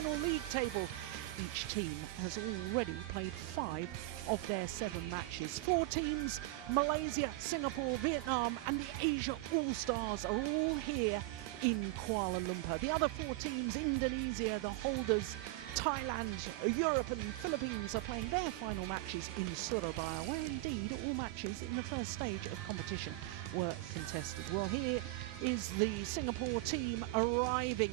final league table. Each team has already played 5 of their 7 matches. 4 teams, Malaysia, Singapore, Vietnam and the Asia All-Stars are all here in Kuala Lumpur. The other 4 teams, Indonesia, the holders, Thailand, Europe and Philippines, are playing their final matches in Surabaya, where indeed all matches in the first stage of competition were contested. Well, here is the Singapore team arriving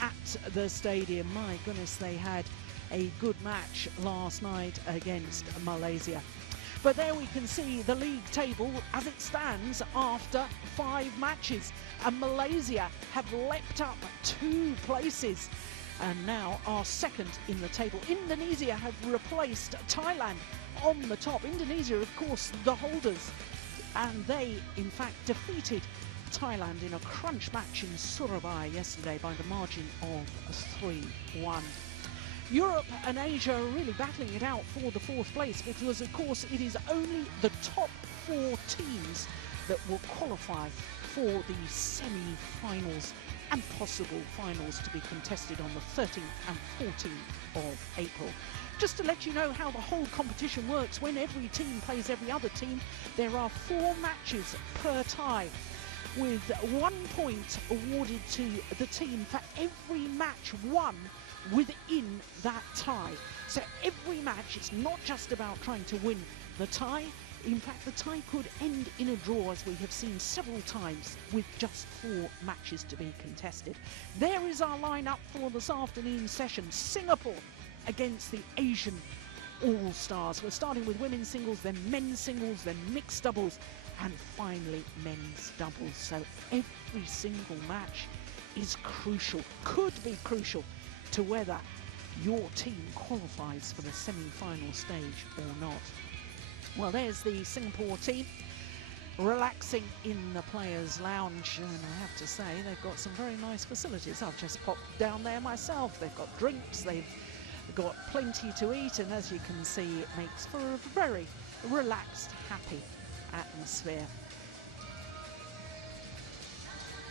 at the stadium. My goodness, they had a good match last night against Malaysia. But there we can see the league table as it stands after 5 matches. And Malaysia have leapt up 2 places and now are second in the table. Indonesia have replaced Thailand on the top. Indonesia, of course, the holders. And they, in fact, defeated Thailand in a crunch match in Surabaya yesterday by the margin of 3-1. Europe and Asia are really battling it out for the 4th place because, of course, it is only the top 4 teams that will qualify for the semi-finals and possible finals to be contested on the 13th and 14th of April. Just to let you know how the whole competition works, when every team plays every other team, there are 4 matches per tie, with 1 point awarded to the team for every match won within that tie. So every match, it's not just about trying to win the tie. In fact, the tie could end in a draw, as we have seen several times, with just 4 matches to be contested. There is our lineup for this afternoon's session. Singapore against the Asian All-Stars. We're starting with women's singles, then men's singles, then mixed doubles, and finally men's doubles. So every single match is crucial, could be crucial, to whether your team qualifies for the semi-final stage or not. Well, there's the Singapore team relaxing in the players' lounge, and I have to say they've got some very nice facilities. I've just popped down there myself. They've got drinks, they've got plenty to eat, and as you can see, it makes for a very relaxed, happy atmosphere.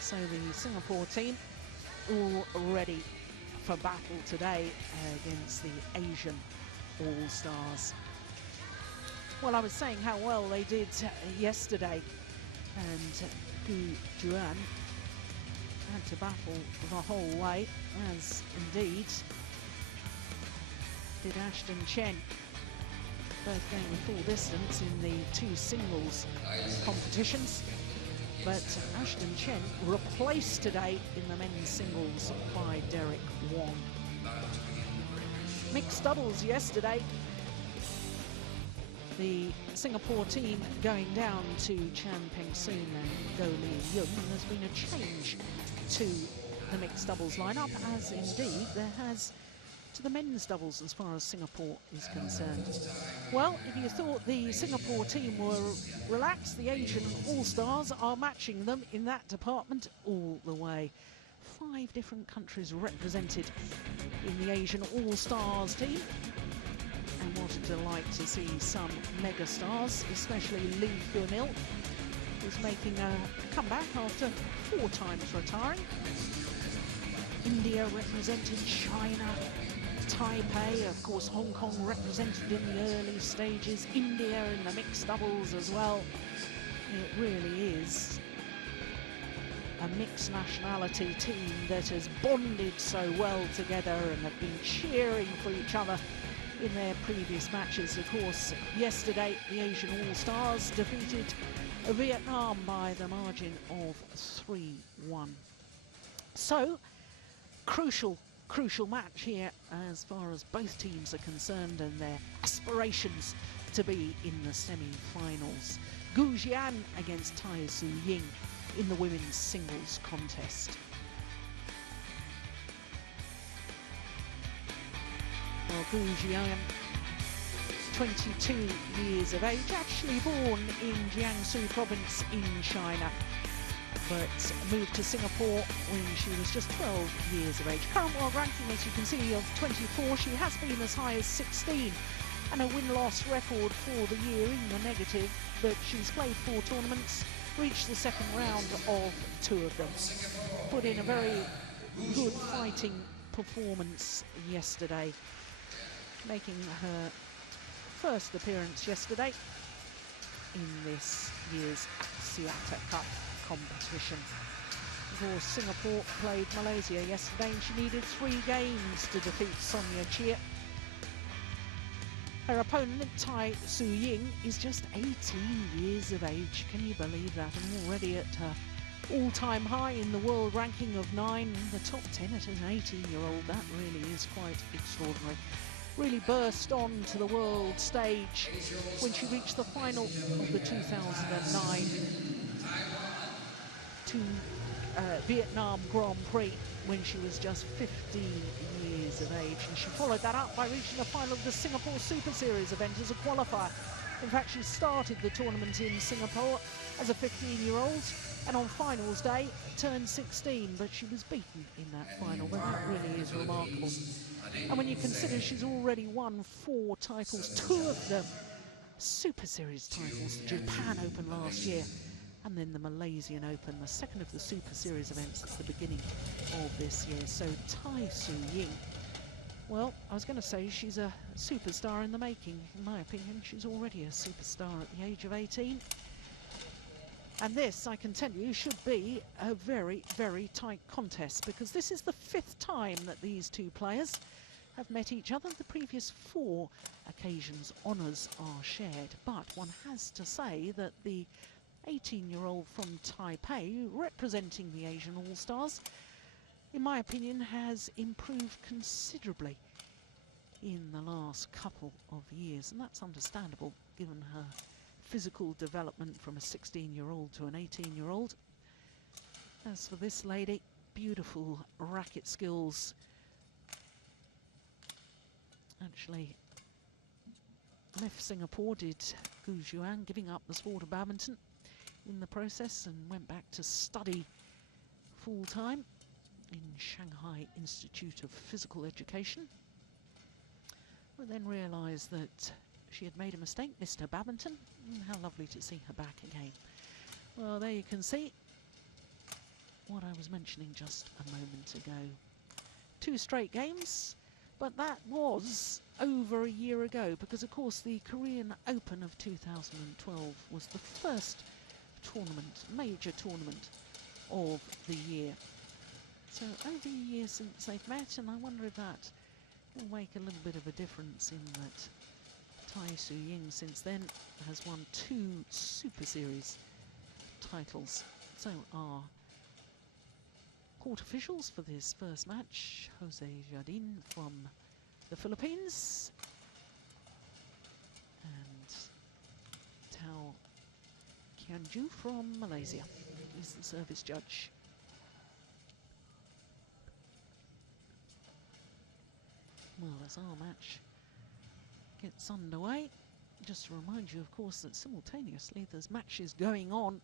So the Singapore team all ready for battle today against the Asian All-Stars. Well, I was saying how well they did yesterday, and Juan had to battle the whole way, as indeed did Ashton Chen, both going the full distance in the 2 singles competitions. But Ashton Chen replaced today in the men's singles by Derek Wong. Mixed doubles yesterday. The Singapore team going down to Chan Peng Soon and Goh Lee Yung, and there's been a change to the mixed doubles lineup, as indeed there has to the men's doubles as far as Singapore is concerned. Well, if you thought the Singapore team were relaxed, the Asian All-Stars are matching them in that department all the way. 5 different countries represented in the Asian All-Stars team. And what a delight to see some megastars, especially Lee Hyun-il, who's making a comeback after 4 times retiring. India representing China, Taipei, of course Hong Kong represented in the early stages, India in the mixed doubles as well. It really is a mixed nationality team that has bonded so well together and have been cheering for each other in their previous matches. Of course, yesterday the Asian All-Stars defeated Vietnam by the margin of 3-1. So, crucial match here as far as both teams are concerned and their aspirations to be in the semi-finals. Gu Jian against Tai Tzu Ying in the women's singles contest. Well, Gu Jian, 22 years of age, actually born in Jiangsu province in China, but moved to Singapore when she was just 12 years of age. Current world ranking, as you can see, of 24. She has been as high as 16, and a win-loss record for the year in the negative, but she's played 4 tournaments, reached the second round of 2 of them. Put in a very good fighting performance yesterday, making her first appearance yesterday in this year's Axiata Cup competition. Of course, Singapore played Malaysia yesterday and she needed 3 games to defeat Sonia Chia. Her opponent, Tai Tzu Ying, is just 18 years of age. Can you believe that? And already at her all-time high in the world ranking of 9, the top 10 at an 18-year-old. That really is quite extraordinary. Really burst onto the world stage when she reached the final of the 2009 Vietnam Grand Prix when she was just 15 years of age, and she followed that up by reaching the final of the Singapore Super Series event as a qualifier. In fact, she started the tournament in Singapore as a 15-year-old and on finals day turned 16, but she was beaten in that final. But that really is remarkable. And when you consider she's already won 4 titles, 2 of them Super Series titles, the Japan Open last year, and then the Malaysian Open, the second of the Super Series events at the beginning of this year. So Tai Tzu Ying, well, I was going to say she's a superstar in the making. In my opinion, she's already a superstar at the age of 18. And this, I can tell you, should be a very, very tight contest, because this is the 5th time that these two players have met each other. The previous 4 occasions honours are shared, but one has to say that the 18-year-old from Taipei, representing the Asian All-Stars, in my opinion, has improved considerably in the last couple of years, and that's understandable given her physical development from a 16-year-old to an 18-year-old. As for this lady, beautiful racket skills. Actually left Singapore, did Gu Juan, giving up the sport of badminton in the process, and went back to study full-time in Shanghai Institute of Physical Education. But then realised that she had made a mistake, missed her badminton. How lovely to see her back again. Well, there you can see what I was mentioning just a moment ago. 2 straight games, but that was over a year ago, because of course the Korean Open of 2012 was the first tournament, major tournament of the year. So over a year since they've met, and I wonder if that will make a little bit of a difference in that Tai Tzu Ying since then has won 2 Super Series titles. So our court officials for this first match, Jose Jardin from the Philippines and Tao Kianju from Malaysia is the service judge. Well, as our match gets underway, just to remind you, of course, that simultaneously there's matches going on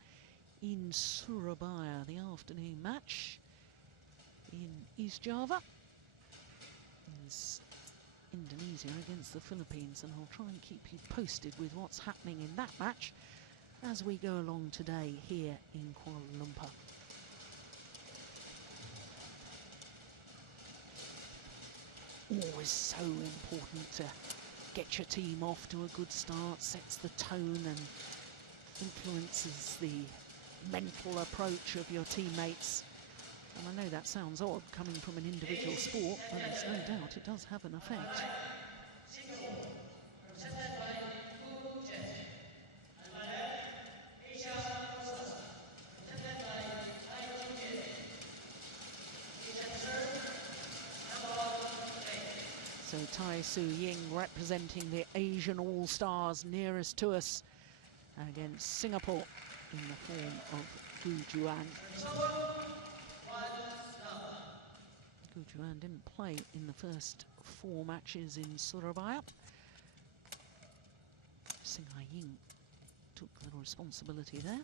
in Surabaya, the afternoon match in East Java. There's Indonesia against the Philippines, and I'll try and keep you posted with what's happening in that match as we go along today here in Kuala Lumpur. Always so important to get your team off to a good start, sets the tone and influences the mental approach of your teammates. And I know that sounds odd coming from an individual sport, but there's no doubt it does have an effect. So Tai Tzu Ying representing the Asian All-Stars nearest to us against Singapore in the form of Gu Juan. Gu Juan didn't play in the first 4 matches in Surabaya. Singhai Ying took the responsibility there.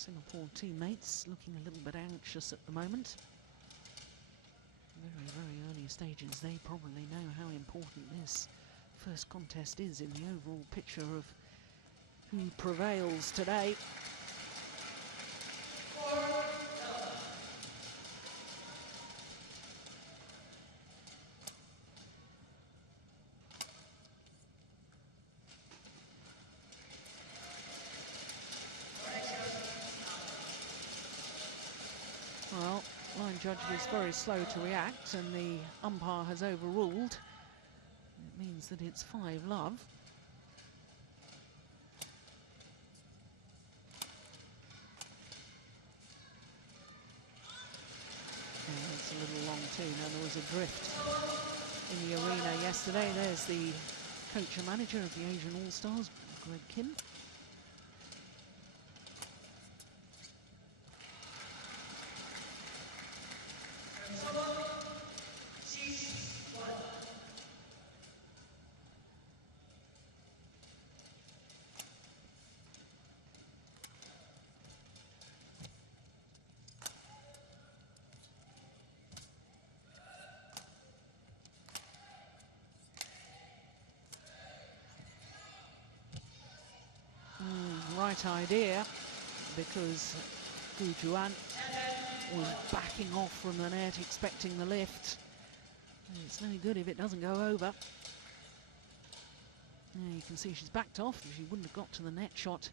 Singapore teammates looking a little bit anxious at the moment. Very, very early stages. They probably know how important this first contest is in the overall picture of who prevails today. Well, line judge was very slow to react, and the umpire has overruled. It means that it's 5-love. That's a little long too. Now there was a drift in the arena yesterday. There's the coach and manager of the Asian All-Stars, Greg Kim. Right idea, because Juan was backing off from the net, expecting the lift. And it's no good if it doesn't go over. Yeah, you can see she's backed off. She wouldn't have got to the net shot.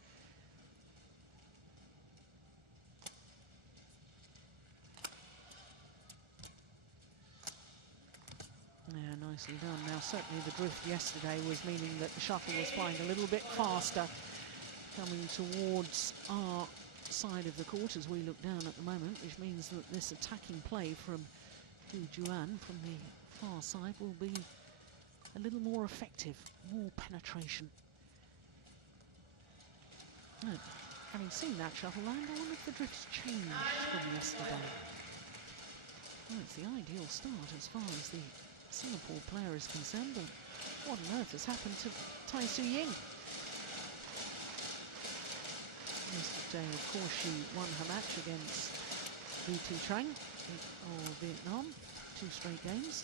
Yeah, nicely done. Now, certainly the drift yesterday was meaning that the shuttle was flying a little bit faster, coming towards our side of the court as we look down at the moment, which means that this attacking play from Juan from the far side will be a little more effective, more penetration. And having seen that shuttle land, I wonder if the drift's changed from yesterday. Well, it's the ideal start as far as the Singapore player is concerned, but what on earth has happened to Tai Tzu Ying? Yesterday, of course, she won her match against Vietnam of Vietnam, 2 straight games.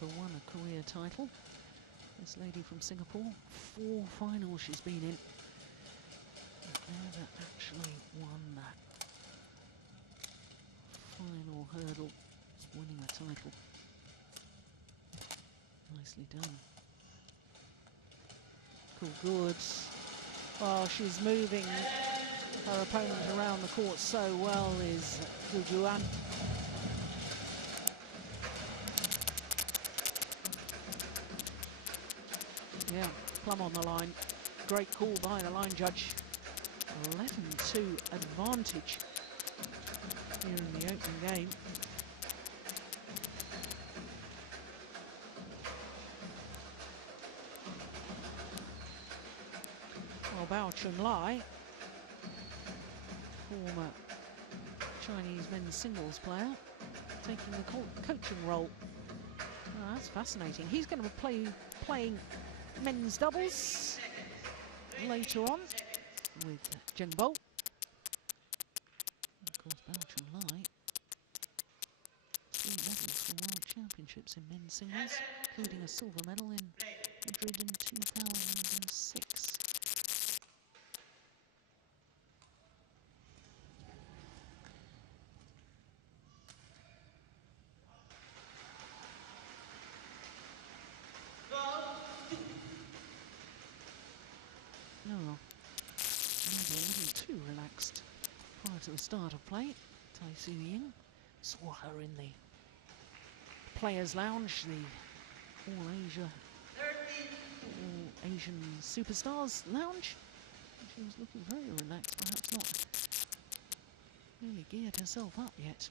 Never won a career title. This lady from Singapore, 4 finals she's been in. But never actually won that final hurdle, winning a title. Nicely done. Cool, good. Oh, she's moving her opponent around the court so well is Juan. Yeah, plumb on the line. Great call by the line judge. 11-2 advantage here in the opening game. Well, Bao Chun-Lai, former Chinese men's singles player, taking the coaching role. Oh, that's fascinating. He's going to be playing men's doubles later on with Zheng Bo. Of course, Bao Chun-Lai, 3 medals for World Championships in men's singles, including a silver medal in Madrid in 2006. Maybe a little too relaxed prior to the start of play. Tai Tzu Ying saw her in the Players' Lounge, the All Asia, All Asian Superstars Lounge. She was looking very relaxed, perhaps not really geared herself up yet.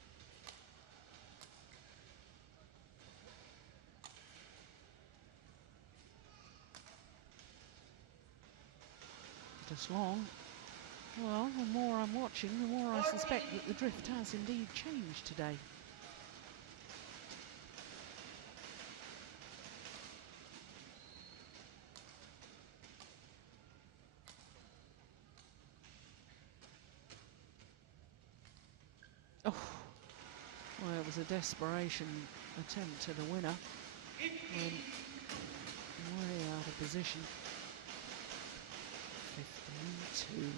Just long. Well, the more I'm watching, the more I suspect that the drift has indeed changed today. Oh, well, it was a desperation attempt at a winner. Went way out of position. 15-2.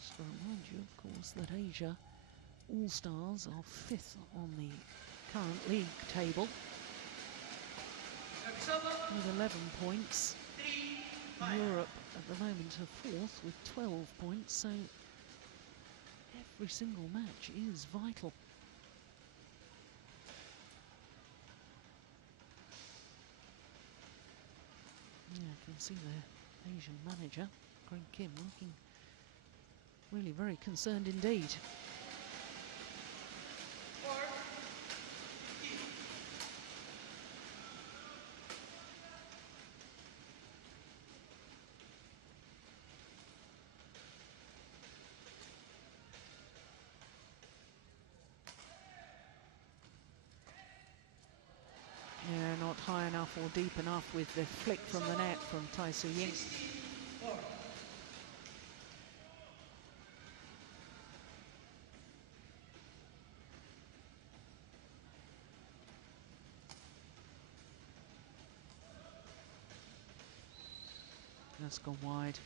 Just to remind you, of course, that Asia All-Stars are 5th on the current league table with 11 points. Europe at the moment are 4th with 12 points, so every single match is vital. Yeah, I can see the Asian manager, Greg Kim, looking really very concerned indeed. Yeah, not high enough or deep enough with the flick from the net from Tai Tzu Ying. That's gone wide.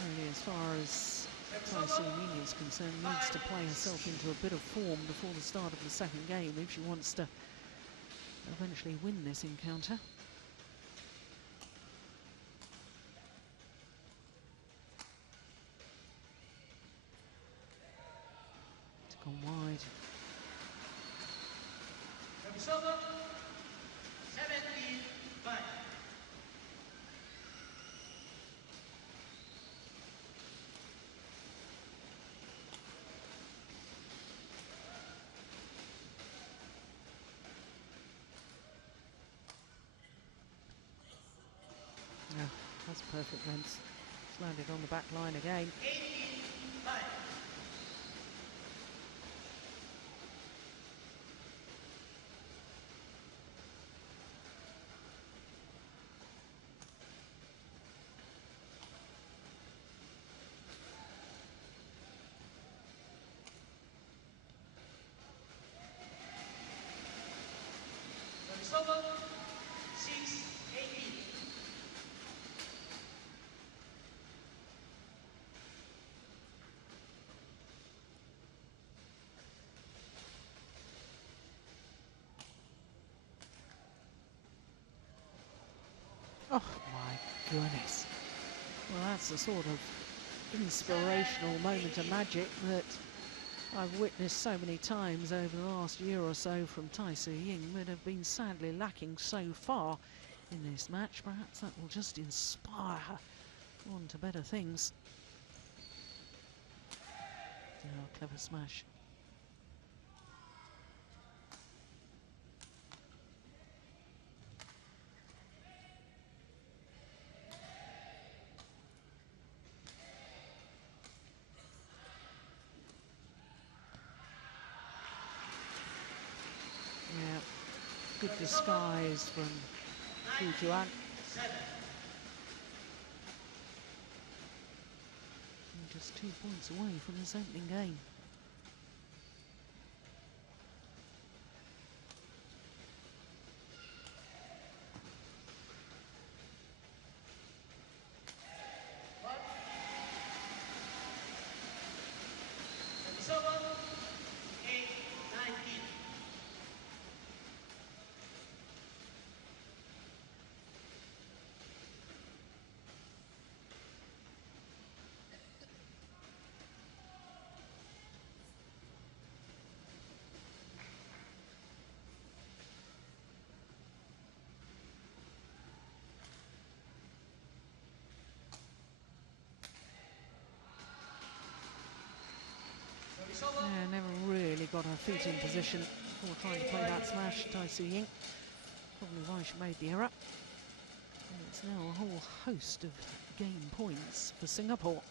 Really, as far as Tai Tzu Ying is concerned, needs to play herself into a bit of form before the start of the second game if she wants to eventually win this encounter. It's gone wide. Yeah, that's perfect length. It's landed on the back line again. Oh my goodness. Well, that's the sort of inspirational moment of magic that I've witnessed so many times over the last year or so from Tai Tzu Ying, but have been sadly lacking so far in this match. Perhaps that will just inspire her on to better things. Oh, clever smash. Yeah, good disguise from Juan. Just 2 points away from this opening game. Yeah, never really got her feet in position before trying to play that smash. Tai Tzu Ying, probably why she made the error. And it's now a whole host of game points for Singapore.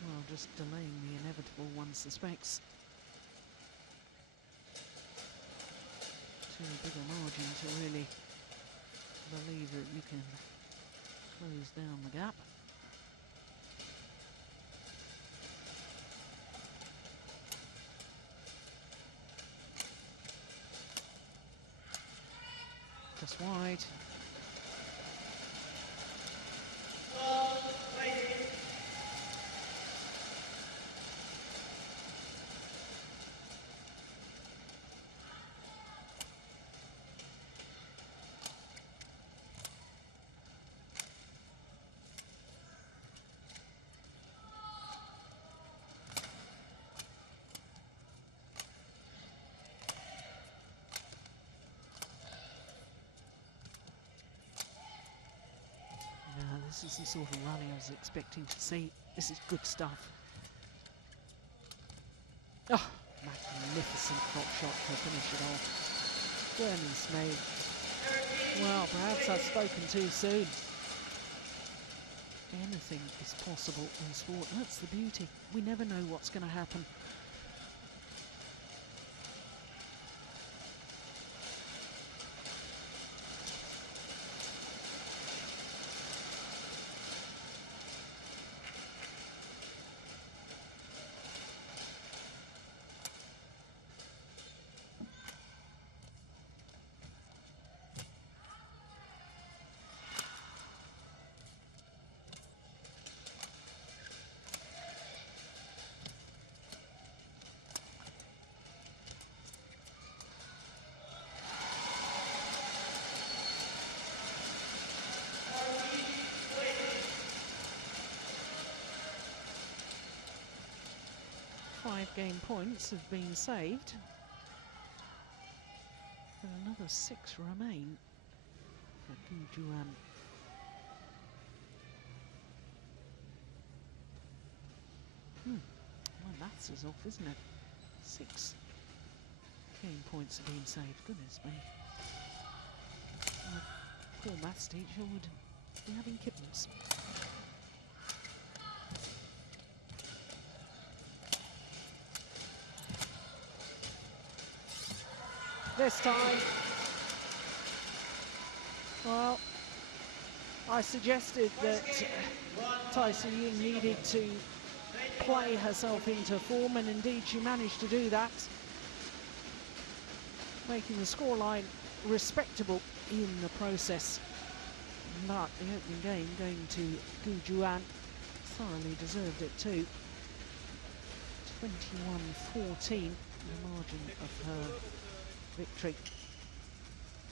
Well, just delaying the inevitable, one suspects. Too big a margin to really believe that you can close down the gap. Just wide. This is the sort of rally I was expecting to see. This is good stuff. Oh, magnificent drop shot to finish it off. Goodness me. Well, perhaps I've spoken too soon. Anything is possible in sport. That's the beauty. We never know what's going to happen. Five game points have been saved, but another 6 remain for Juan. My maths is off, isn't it? 6 game points have been saved. Goodness me. My poor maths teacher would be having kittens. This time, well, I suggested that Tai Tzu Ying needed to play herself into form, and indeed she managed to do that, making the scoreline respectable in the process. But the opening game going to Juan thoroughly deserved it too. 21-14, the margin of her victory.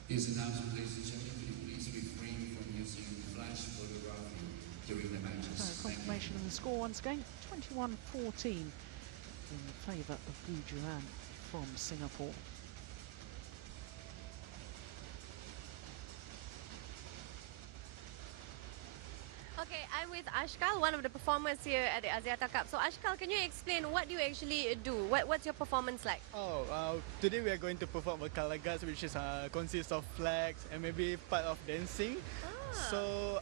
His announcement, ladies and gentlemen, please refrain from using flash photography during the matches. So confirmation of the score once again, 21-14 in favour of Juan from Singapore. Okay, I'm with Ashkal, one of the performers here at the Axiata Cup. So Ashkal, can you explain what you actually do? What's your performance like? Today we are going to perform a Kuala which is consists of flags and maybe part of dancing. So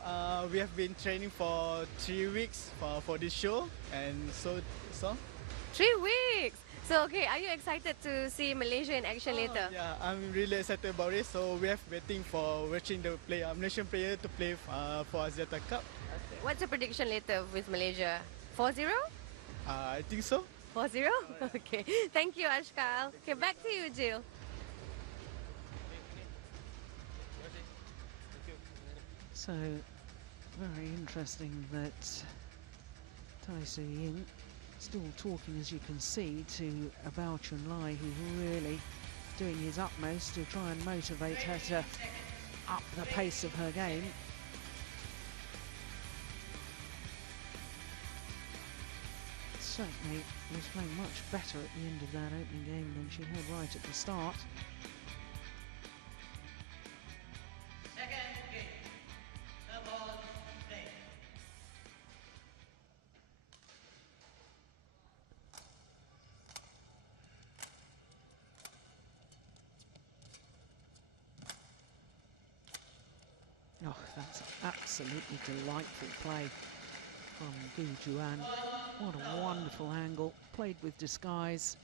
we have been training for 3 weeks for this show, and so 3 weeks. So okay, are you excited to see Malaysia in action later? yeah, I'm really excited about it. So we have waiting for watching the Malaysian player to play for Axiata Cup. Okay. What's your prediction later with Malaysia? 4-0? I think so. 4-0? Okay. Thank you, Ashkal. Okay, back to you, Jill. So, very interesting that Tai Tzu Ying still talking, as you can see, to Bao Chunlai, who's really doing his utmost to try and motivate her to up the pace of her game. Certainly was playing much better at the end of that opening game than she had right at the start. Oh, that's absolutely delightful play from Gu Juan. What a wonderful angle, played with disguise.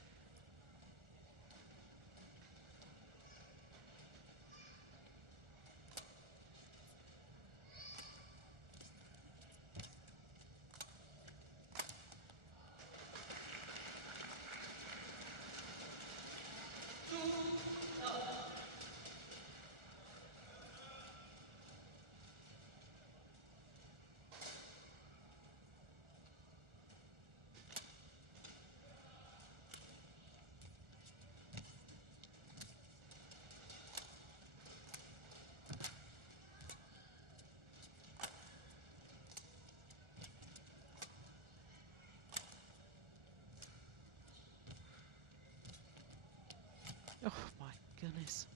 Oh my goodness.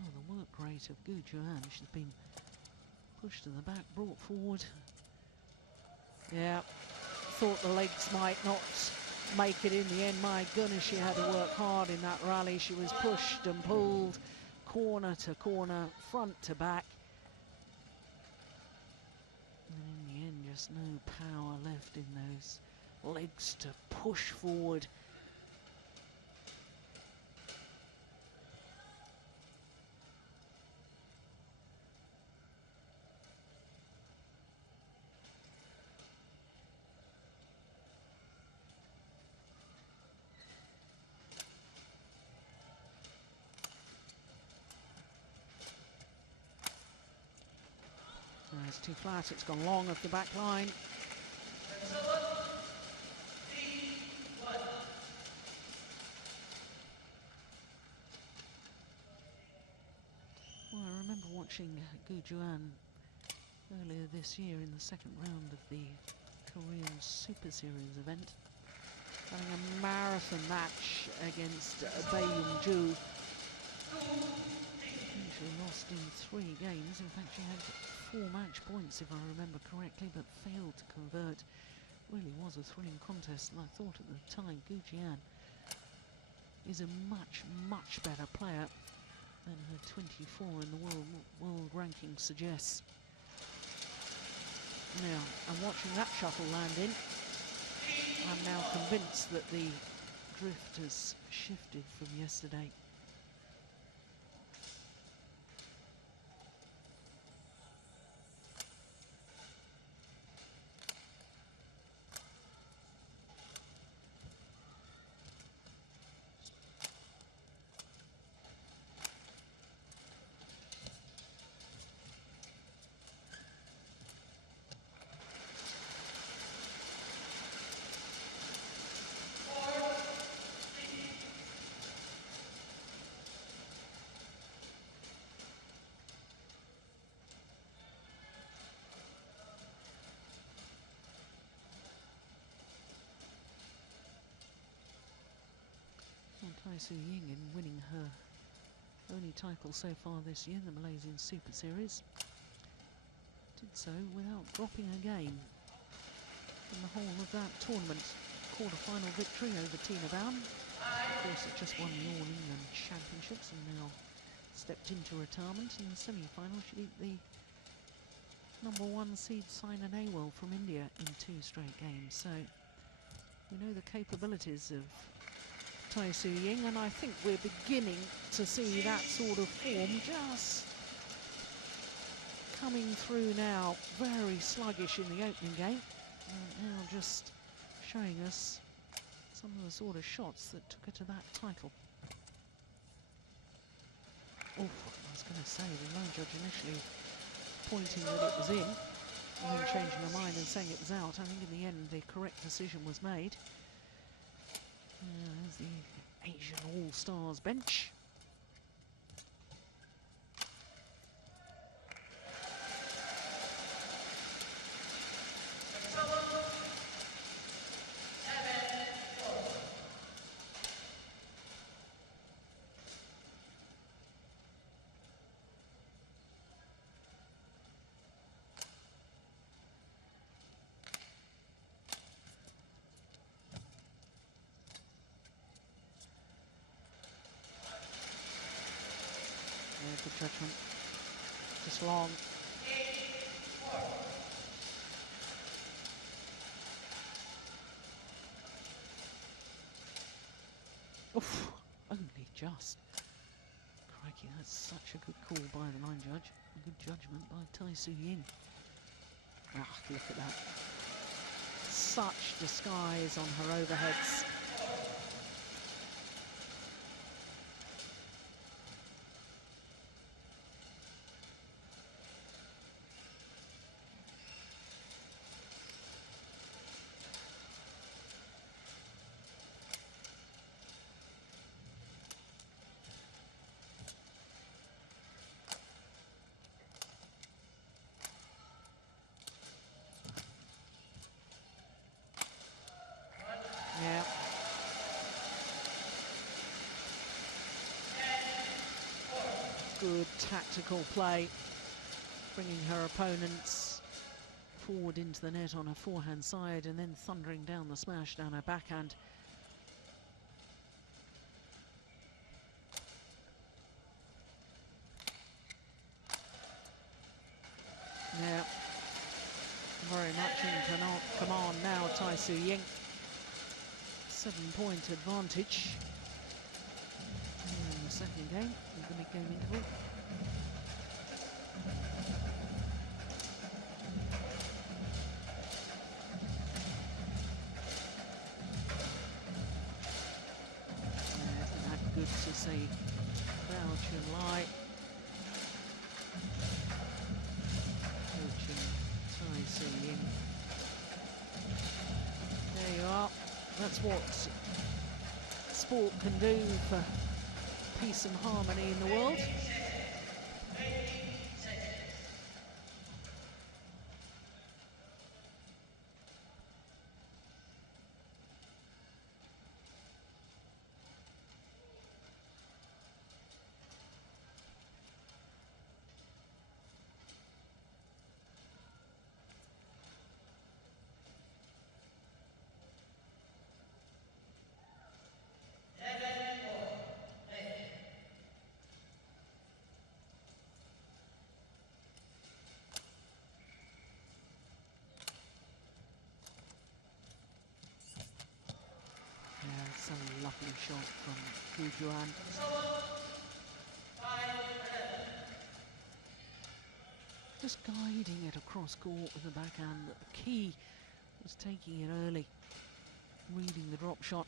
Oh, the work rate of Gu Juan. She's been pushed to the back, brought forward. Yeah, thought the legs might not make it in the end. My goodness, she had to work hard in that rally. She was pushed and pulled, corner to corner, front to back. And in the end, just no power left in those legs to push forward. It's too flat, it's gone long of the back line. Well, I remember watching Gu Juan earlier this year in the second round of the Korean Super Series event, having a marathon match against Bae Yong-ju. She lost in 3 games. In fact, she had 4 match points, if I remember correctly, but failed to convert. Really was a thrilling contest, and I thought at the time Gu Juan is a much, much better player than her 24 in the world ranking suggests. Now, I'm watching that shuttle land in. I'm now convinced that the drift has shifted from yesterday. Tai Tzu Ying in winning her only title so far this year, the Malaysian Super Series. Did so without dropping a game in the whole of that tournament. Quarter-final victory over Tina Van. Of course, it just won the All England Championships and now stepped into retirement. In the semi-final, she beat the #1 seed Saina Nehwal from India in 2 straight games. So we know the capabilities of Tai Tzu Ying, and I think we're beginning to see that sort of form just coming through now. Very sluggish in the opening game, and now just showing us some of the sort of shots that took her to that title. Oh, I was going to say, the line judge initially pointing that it was in, and then changing her mind and saying it was out. I think in the end the correct decision was made. There's the Asian All-Stars bench. Good judgment. Just long. Oof, only just. Crikey, that's such a good call by the line judge. A good judgment by Tai Tzu Ying. Ah, look at that. Such disguise on her overheads. Yeah. Good tactical play, bringing her opponents forward into the net on her forehand side and then thundering down the smash down her backhand. Yeah, very much in command now, Tai Tzu Ying. 7-point advantage in the second game of the mid-game interval. Isn't that good to see Belgian light coaching Tai Tzu Ying. There you are. That's what sport can do for peace and harmony in the world. It's a lovely shot from Juan. Just guiding it across court with the backhand. The key was taking it early, reading the drop shot.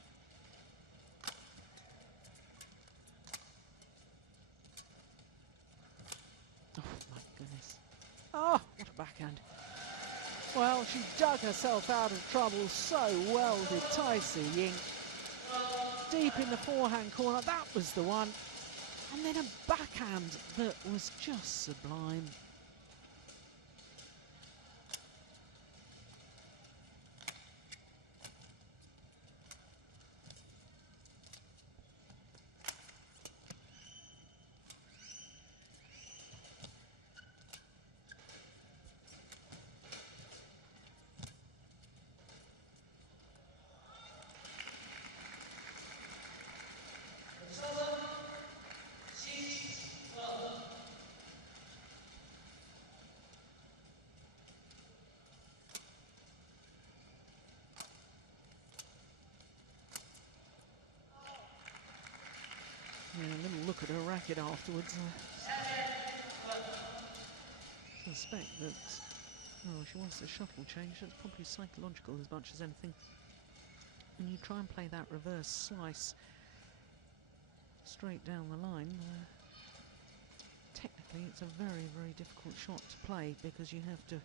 Oh my goodness. Oh, what a backhand. Well, she dug herself out of trouble so well, did Tai Tzu Ying. Deep in the forehand corner, that was the one. And then a backhand that was just sublime. racket afterwards. I suspect that, oh, she wants the shuttle change. That's probably psychological as much as anything. And you try and play that reverse slice straight down the line. Technically, it's a very, very difficult shot to play because you have to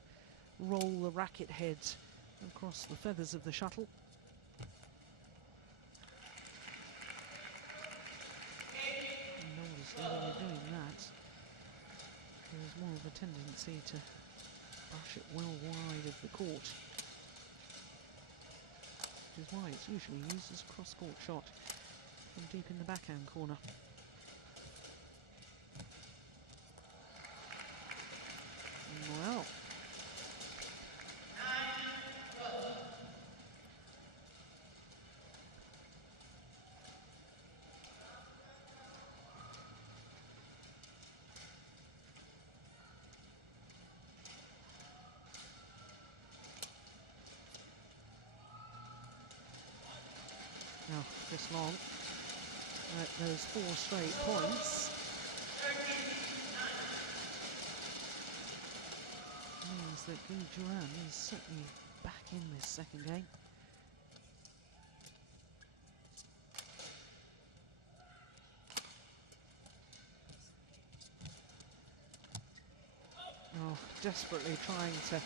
roll the racket head across the feathers of the shuttle. And obviously, when you're doing that, there's more of a tendency to brush it well wide of the court, which is why it's usually used as a cross-court shot from deep in the backhand corner. Well, now just long at those 4 straight points. Means that Juan is certainly back in this second game. Oh, desperately trying to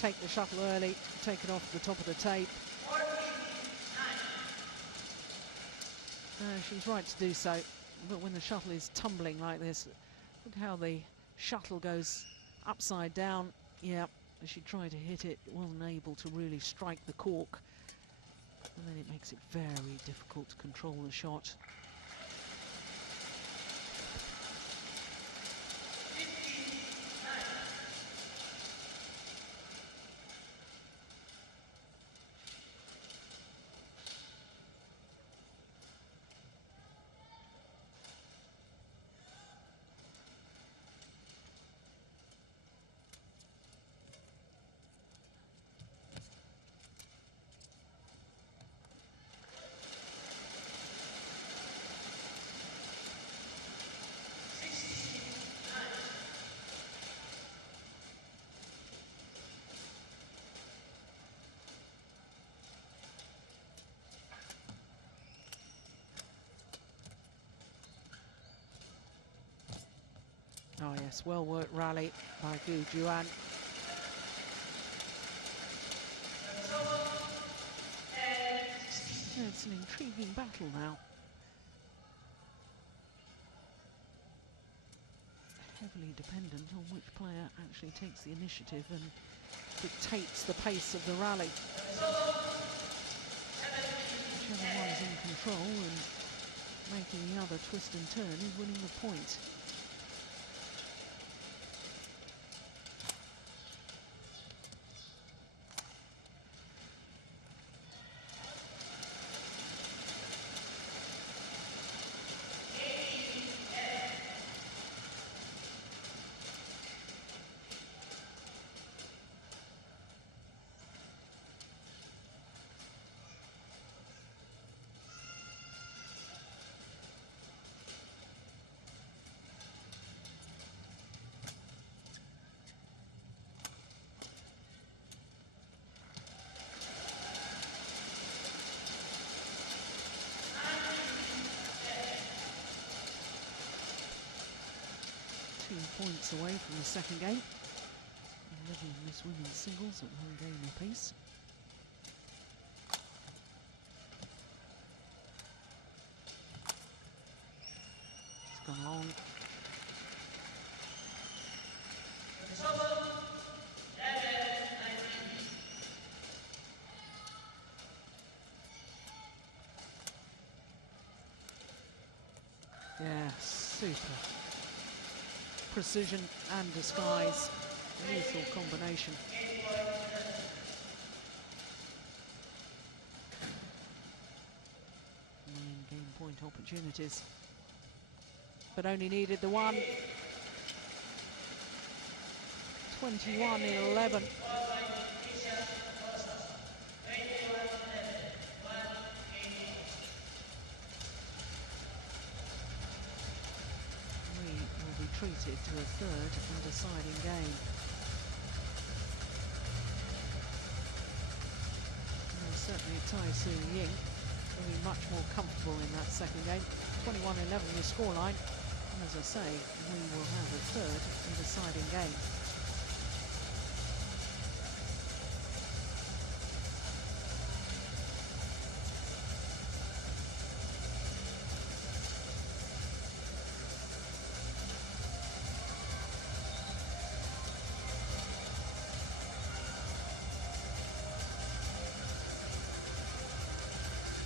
take the shuttle early, take it off the top of the tape. She was right to do so, but when the shuttle is tumbling like this, look how the shuttle goes upside down. Yeah, she tried to hit it, wasn't able to really strike the cork, and then it makes it very difficult to control the shot. Oh yes, well worked rally by Juan. It's an intriguing battle now. Heavily dependent on which player actually takes the initiative and dictates the pace of the rally. Whichever one's in control and making the other twist and turn is winning the point. Points away from the second game. 11 in this women's singles at 1 game apiece. It's gone long. Yeah, super. Precision and disguise, lethal combination. 9 game point opportunities, but only needed the one. 21 in 11. retreated to a third and deciding game. Certainly Tai Tzu Ying will be much more comfortable in that second game. 21-11 the scoreline, and as I say, we will have a third and deciding game.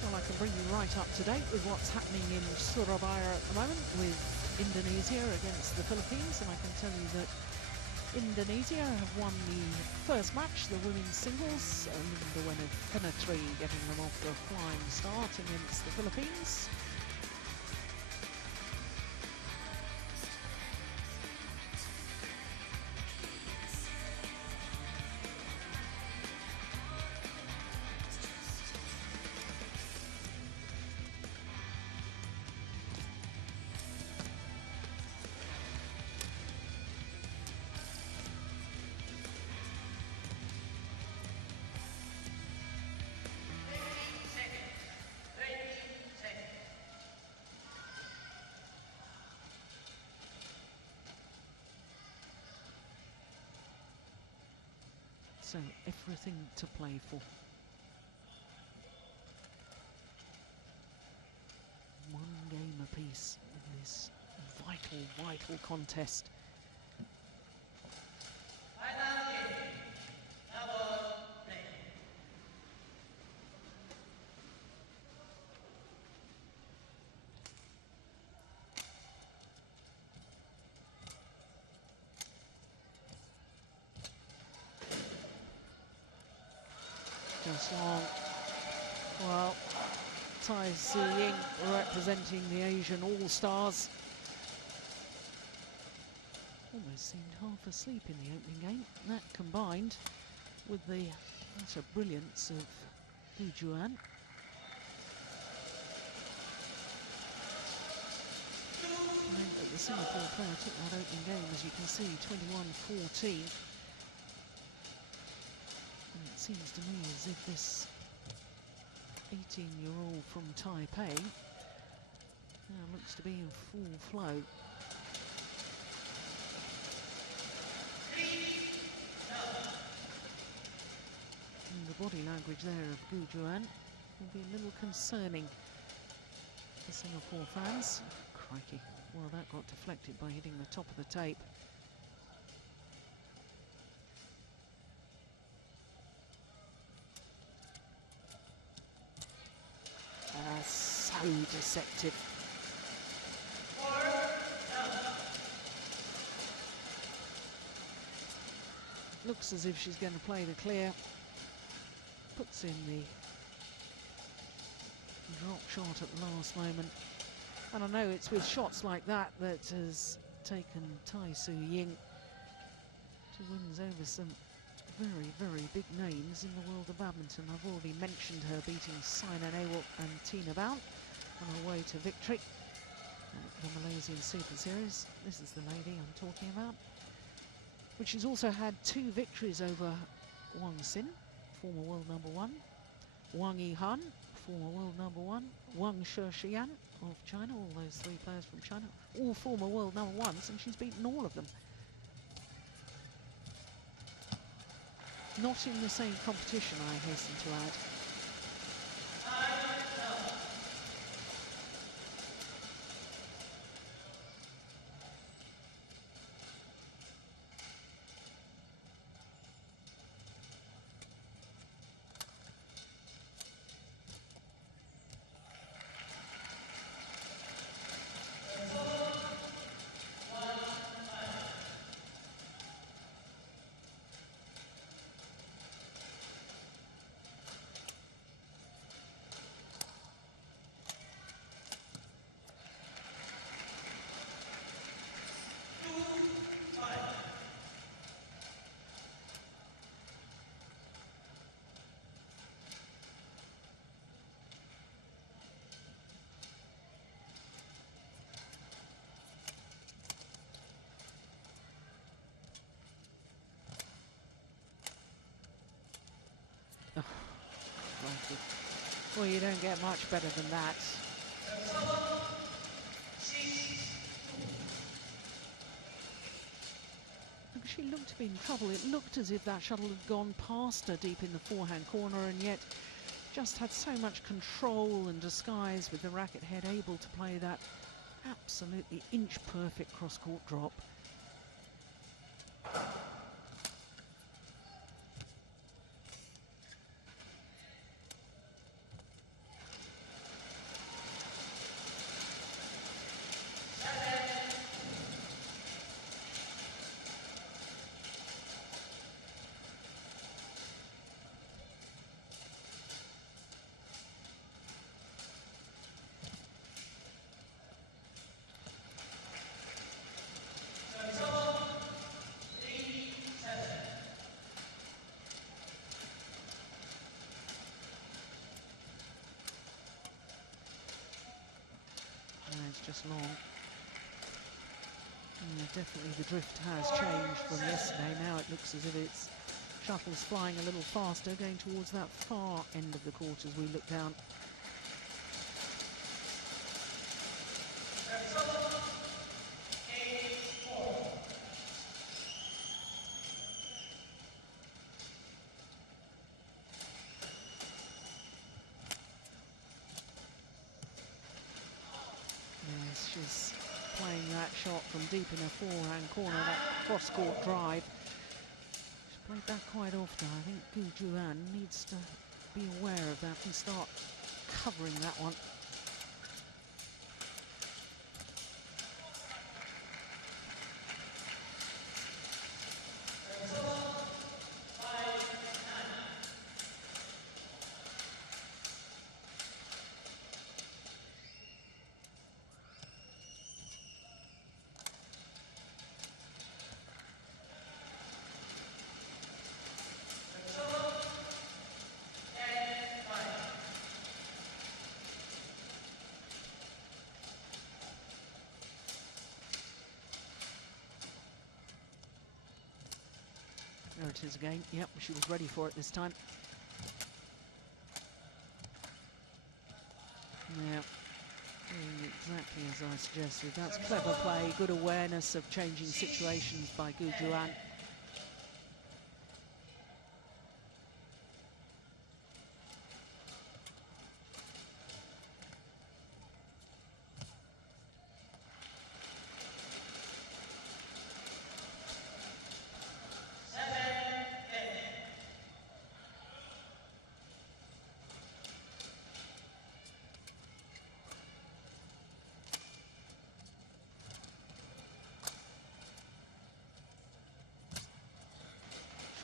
I can bring you right up to date with what's happening in Surabaya at the moment with Indonesia against the Philippines, and I can tell you that Indonesia have won the first match, the women's singles, and the winner Penatri getting them off to a flying start against the Philippines. So everything to play for. One game apiece in this vital contest. Long. Well, Tai Tzu Ying representing the Asian All-Stars. Almost seemed half asleep in the opening game. That combined with the utter brilliance of Juan. Meant that the Singapore player took that opening game, as you can see, 21-14. It seems to me as if this 18-year-old from Taipei looks to be in full flow. And the body language there of Juan will be a little concerning for Singapore fans. Crikey, well, that got deflected by hitting the top of the tape. So deceptive. Looks as if she's going to play the clear. Puts in the drop shot at the last moment. And I know it's with shots like that that has taken Tai Tzu Ying to wins over some very big names in the world of badminton. I've already mentioned her beating Saina Nehwal and Tina Bown on her way to victory at the Malaysian Super Series. This is the lady I'm talking about. But she's also had 2 victories over Wang Xin, former world #1, Wang Yihan, former world #1, Wang Shixian of China, all those 3 players from China, all former world #1s, and she's beaten all of them. Not in the same competition, I hasten to add. Well, you don't get much better than that. She looked to be in trouble. It looked as if that shuttle had gone past her deep in the forehand corner, and yet just had so much control and disguise with the racket head, able to play that absolutely inch-perfect cross-court drop. It's just long. Yeah, definitely the drift has changed from yesterday. Now it looks as if its shuttle's flying a little faster, going towards that far end of the court as we look down. Yes, she's playing that shot from deep in her forehand corner, that cross-court drive. She's played that quite often. I think Gu Juan needs to be aware of that and start covering that one. There it is again. Yep, she was ready for it this time. Yeah, doing exactly as I suggested. That's clever play, good awareness of changing situations by Gu Juan.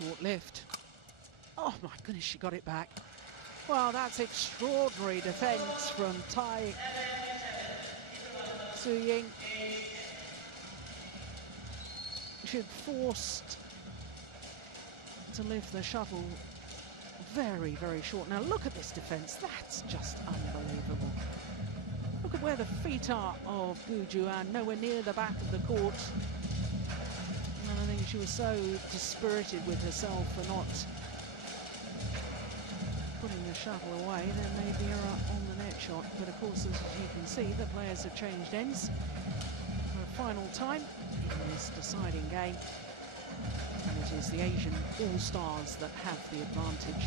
Short lift. Oh my goodness, she got it back. Well, that's extraordinary defence from Tai Tzu Ying. She had forced to lift the shuttle very, very short. Now look at this defence. That's just unbelievable. Look at where the feet are of Gu Juan, nowhere near the back of the court. And I think she was so dispirited with herself for not putting the shuttle away. Then made the error on the net shot. But of course, as you can see, the players have changed ends for a final time in this deciding game. And it is the Asian All-Stars that have the advantage.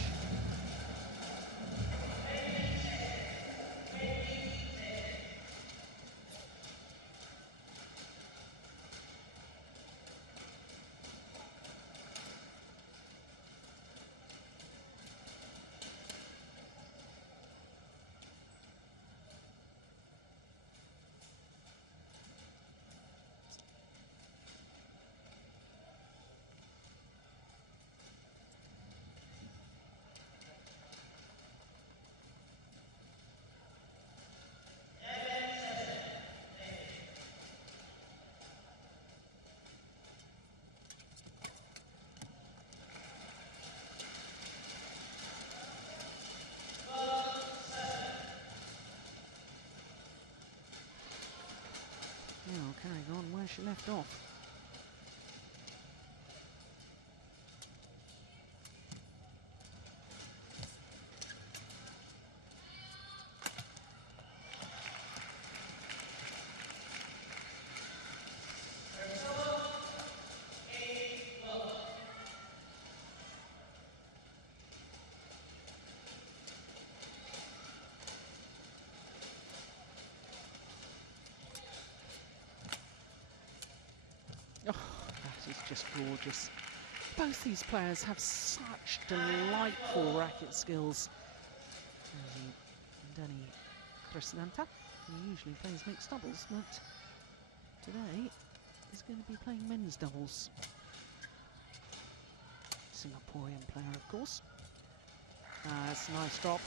Oh, carrying on where she left off. just gorgeous. Both these players have such delightful racket skills. Danny Krishnanta, who usually plays mixed doubles, but today is going to be playing men's doubles. Singaporean player, of course. That's a nice drop.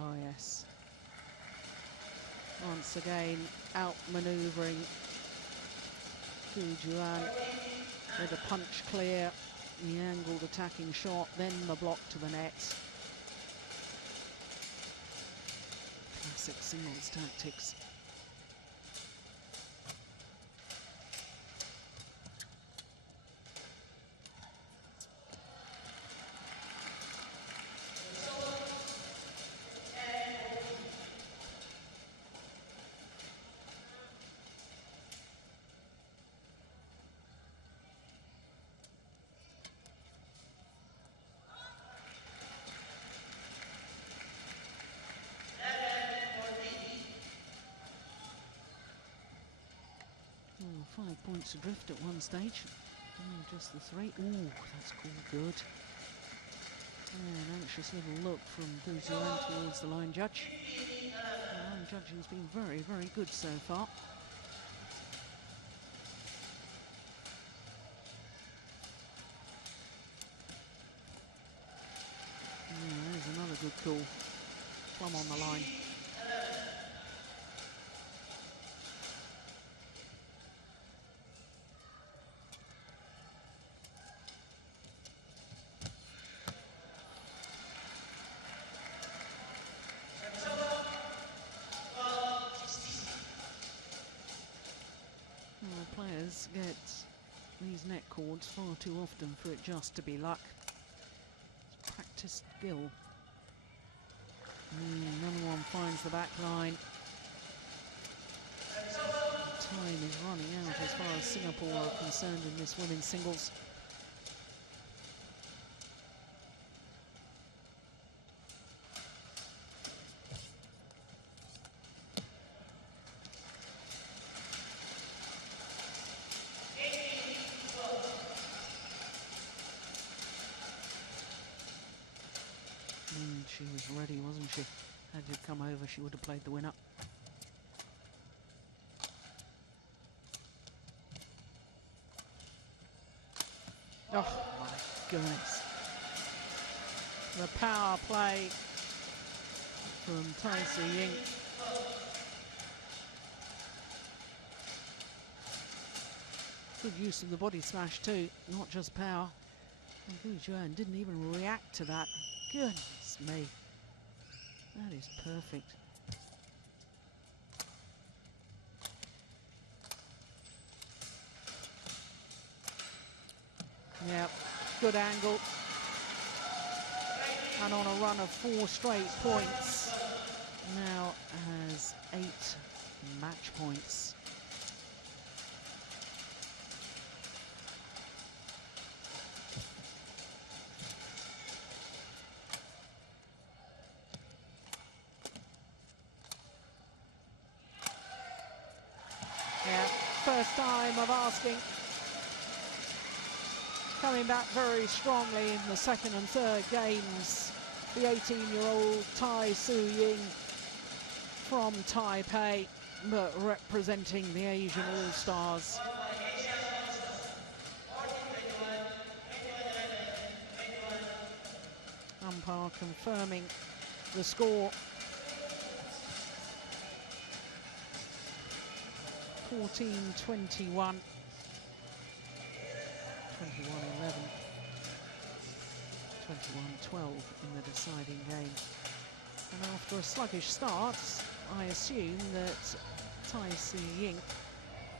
Oh yes. Once again, outmanoeuvring Juan with a punch clear, the angled attacking shot, then the block to the net. Classic singles tactics. Oh, 5 points adrift at one stage. Just the 3. Ooh, that's called good. An anxious little look from Juan towards the line judge. The line judge has been very, very good so far. There's another good call. Plum on the line. Players get these net cords far too often for it just to be luck. It's practiced skill. Another one finds the back line. Time is running out as far as Singapore are concerned in this women's singles. She was ready, wasn't she? Had you come over, she would have played the winner. Oh my goodness. The power play from Tai Tzu Ying. Good use of the body smash too, not just power. And Juan didn't even react to that. Goodness me. That is perfect. Yeah, good angle. And on a run of 4 straight points. Now has 8 match points. First time of asking. Coming back very strongly in the second and third games. The 18-year-old Tai Tzu Ying from Taipei, but representing the Asian All-Stars. Umpire confirming the score. 14-21, 21-11, 21-12 in the deciding game. And after a sluggish start, I assume that Tai Tzu Ying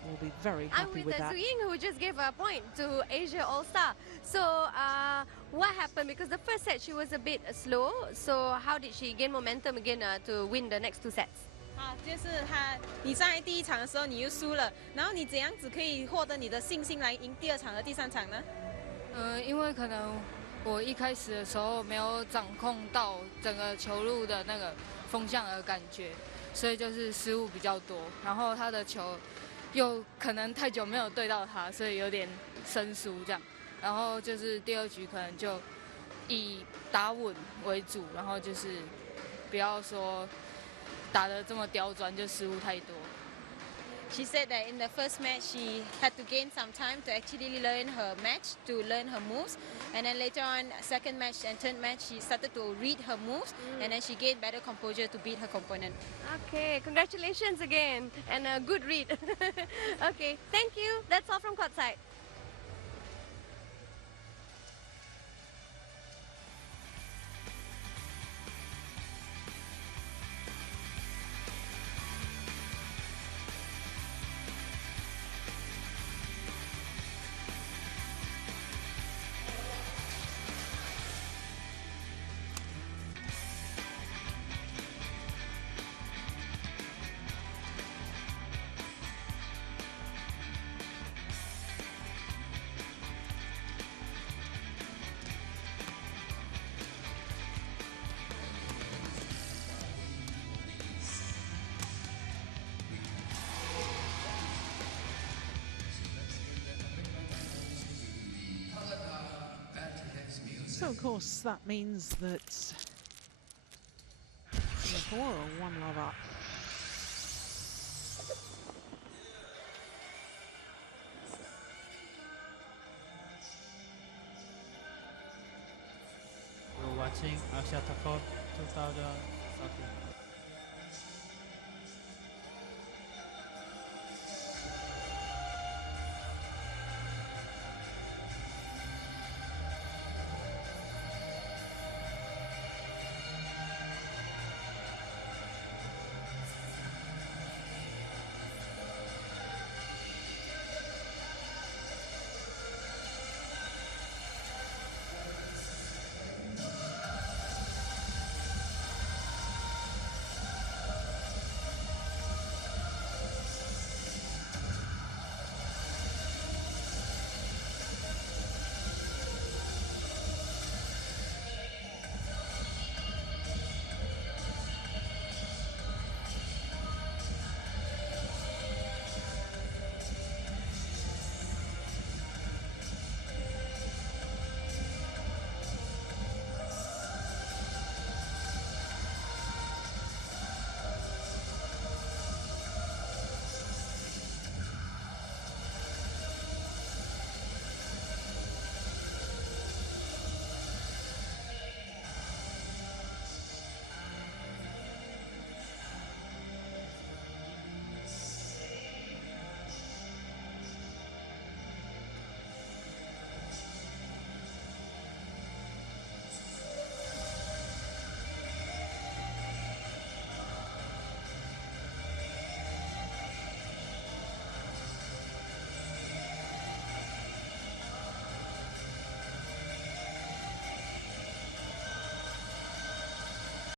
will be very I'm happy with with Tai that. Tzu Ying, who just gave a point to Asia All-Star. So what happened? Because the first set she was a bit slow. So how did she gain momentum again to win the next 2 sets? 就是你在第一场的时候你又输了，然后你怎样子可以获得你的信心来赢第2场和第3场呢？因为可能我一开始的时候没有掌控到整个球路的那个风向的感觉，所以就是失误比较多。然后他的球又可能太久没有对到他，所以有点生疏这样。然后就是第2局可能就以打稳为主，然后就是不要说打得这么刁钻，就失误太多。She said that in the first match she had to gain some time to actually learn her match, to learn her moves, and then later on, second match and third match, she started to read her moves, and then she gained better composure to beat her opponent. Okay, congratulations again, and a good read. Okay, thank you. That's all from courtside. So, of course, that means that Singapore are 1 love up. You're watching Axiata Cup 2013.